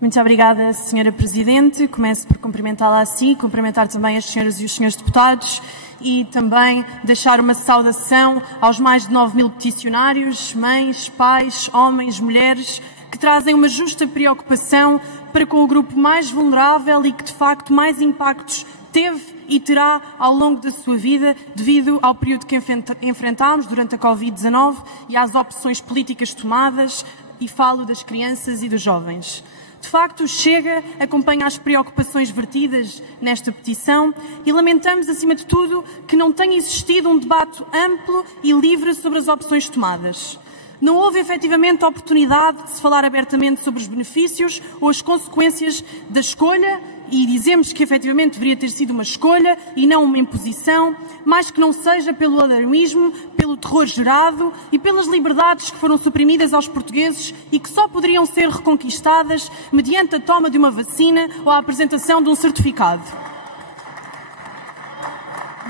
Muito obrigada, Sra. Presidente. Começo por cumprimentá-la a si, cumprimentar também as senhoras e os senhores deputados e também deixar uma saudação aos mais de 9.000 peticionários, mães, pais, homens, mulheres, que trazem uma justa preocupação para com o grupo mais vulnerável e que, de facto, mais impactos teve e terá ao longo da sua vida devido ao período que enfrentámos durante a Covid-19 e às opções políticas tomadas, e falo das crianças e dos jovens. De facto, o Chega acompanha as preocupações vertidas nesta petição e lamentamos, acima de tudo, que não tenha existido um debate amplo e livre sobre as opções tomadas. Não houve efetivamente a oportunidade de se falar abertamente sobre os benefícios ou as consequências da escolha, e dizemos que efetivamente deveria ter sido uma escolha e não uma imposição, mais que não seja pelo alarmismo, pelo terror gerado e pelas liberdades que foram suprimidas aos portugueses e que só poderiam ser reconquistadas mediante a toma de uma vacina ou a apresentação de um certificado.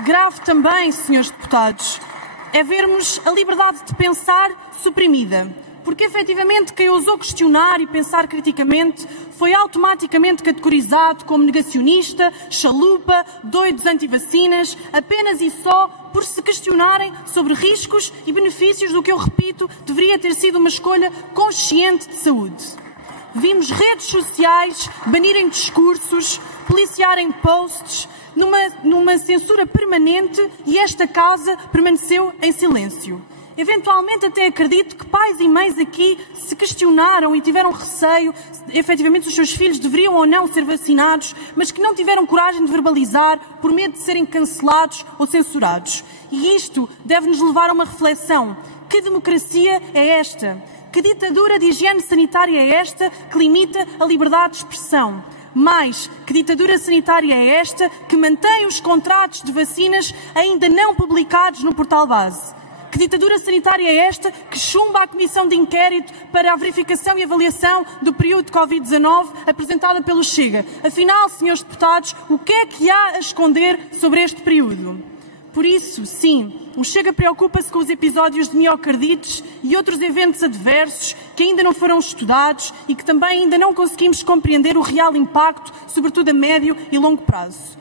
Grave também, senhores deputados, é vermos a liberdade de pensar suprimida, porque efetivamente quem ousou questionar e pensar criticamente foi automaticamente categorizado como negacionista, chalupa, doidos anti-vacinas, apenas e só por se questionarem sobre riscos e benefícios do que eu repito, deveria ter sido uma escolha consciente de saúde. Vimos redes sociais banirem discursos, policiarem posts, numa censura permanente, e esta causa permaneceu em silêncio. Eventualmente até acredito que pais e mães aqui se questionaram e tiveram receio se efetivamente os seus filhos deveriam ou não ser vacinados, mas que não tiveram coragem de verbalizar por medo de serem cancelados ou censurados. E isto deve-nos levar a uma reflexão. Que democracia é esta? Que ditadura de higiene sanitária é esta que limita a liberdade de expressão? Mais, que ditadura sanitária é esta que mantém os contratos de vacinas ainda não publicados no portal base? Que ditadura sanitária é esta que chumba a comissão de inquérito para a verificação e avaliação do período de Covid-19 apresentada pelo Chega? Afinal, senhores deputados, o que é que há a esconder sobre este período? Por isso, sim, o Chega preocupa-se com os episódios de miocardites e outros eventos adversos que ainda não foram estudados e que também ainda não conseguimos compreender o real impacto, sobretudo a médio e longo prazo.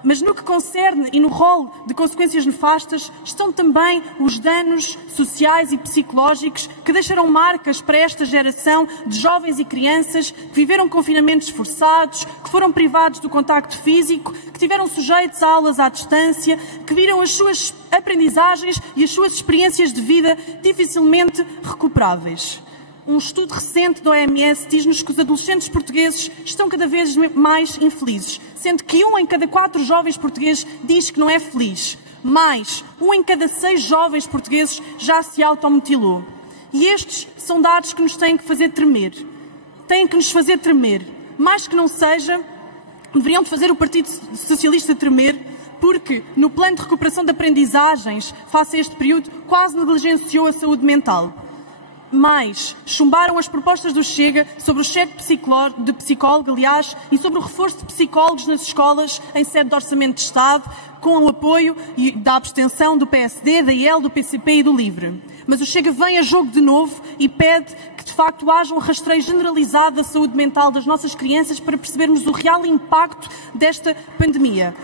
Mas no que concerne e no rol de consequências nefastas estão também os danos sociais e psicológicos que deixaram marcas para esta geração de jovens e crianças que viveram confinamentos forçados, que foram privados do contacto físico, que tiveram sujeitos a aulas à distância, que viram as suas aprendizagens e as suas experiências de vida dificilmente recuperáveis. Um estudo recente da OMS diz-nos que os adolescentes portugueses estão cada vez mais infelizes, sendo que 1 em cada 4 jovens portugueses diz que não é feliz. Mais, 1 em cada 6 jovens portugueses já se automutilou. E estes são dados que nos têm que fazer tremer. Têm que nos fazer tremer. Mais que não seja, deveriam de fazer o Partido Socialista tremer, porque no plano de recuperação de aprendizagens, face a este período, quase negligenciou a saúde mental. Mais, chumbaram as propostas do Chega sobre o cheque de psicólogo, aliás, e sobre o reforço de psicólogos nas escolas em sede de orçamento de Estado, com o apoio da abstenção do PSD, da IEL, do PCP e do LIVRE. Mas o Chega vem a jogo de novo e pede que, de facto, haja um rastreio generalizado da saúde mental das nossas crianças para percebermos o real impacto desta pandemia.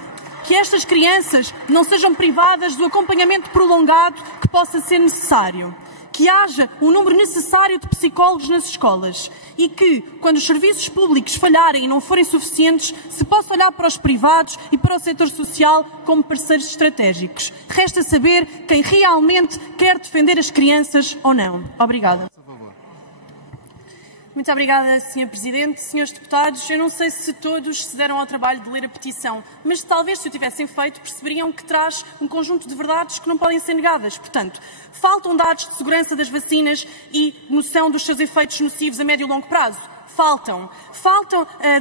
Que estas crianças não sejam privadas do acompanhamento prolongado que possa ser necessário. Que haja o número necessário de psicólogos nas escolas e que, quando os serviços públicos falharem e não forem suficientes, se possa olhar para os privados e para o setor social como parceiros estratégicos. Resta saber quem realmente quer defender as crianças ou não. Obrigada. Muito obrigada, Sra. Presidente. Senhores deputados, eu não sei se todos se deram ao trabalho de ler a petição, mas talvez se o tivessem feito perceberiam que traz um conjunto de verdades que não podem ser negadas. Portanto, faltam dados de segurança das vacinas e noção dos seus efeitos nocivos a médio e longo prazo. Faltam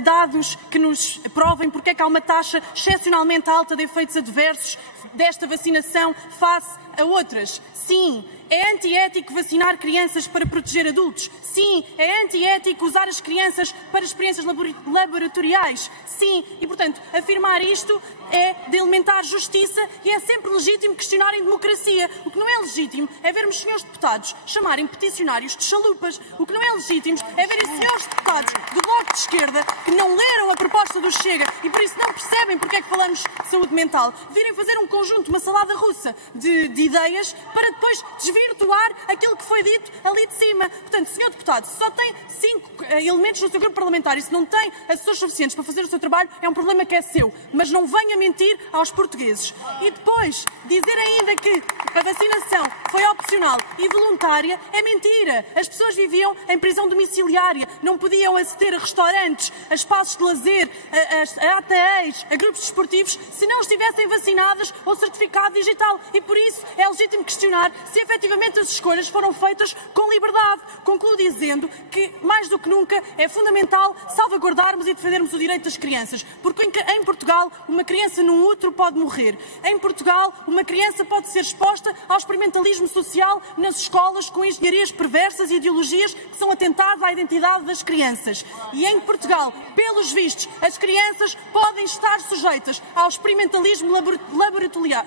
dados que nos provem porque é que há uma taxa excepcionalmente alta de efeitos adversos desta vacinação face a outras. Sim, é antiético vacinar crianças para proteger adultos. Sim, é antiético usar as crianças para experiências laboratoriais. Sim, e portanto, afirmar isto é de elementar justiça e é sempre legítimo questionar em democracia. O que não é legítimo é vermos senhores deputados chamarem peticionários de chalupas. O que não é legítimo é verem senhores deputados deputados do Bloco de Esquerda que não leram a proposta do Chega e por isso não percebem porque é que falamos de saúde mental, devirem fazer um conjunto, uma salada russa de ideias para depois desvirtuar aquilo que foi dito ali de cima. Portanto, Sr. Deputado, se só tem 5 elementos no seu grupo parlamentar e se não tem assessores suficientes para fazer o seu trabalho, é um problema que é seu. Mas não venha mentir aos portugueses. E depois, dizer ainda que a vacinação foi opcional e voluntária é mentira. As pessoas viviam em prisão domiciliária, não podiam aceder a restaurantes, a espaços de lazer, a ATEs, a grupos desportivos, se não estivessem vacinadas ou certificado digital. E por isso é legítimo questionar se efetivamente as escolhas foram feitas com liberdade. Concluo dizendo que, mais do que nunca, é fundamental salvaguardarmos e defendermos o direito das crianças, porque em Portugal uma criança num útero pode morrer. Em Portugal uma criança pode ser exposta ao experimentalismo social nas escolas com engenharias perversas e ideologias que são atentados à identidade das crianças. E em Portugal, pelos vistos, as crianças podem estar sujeitas ao experimentalismo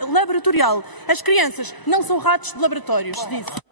laboratorial. As crianças não são ratos de laboratórios, disse.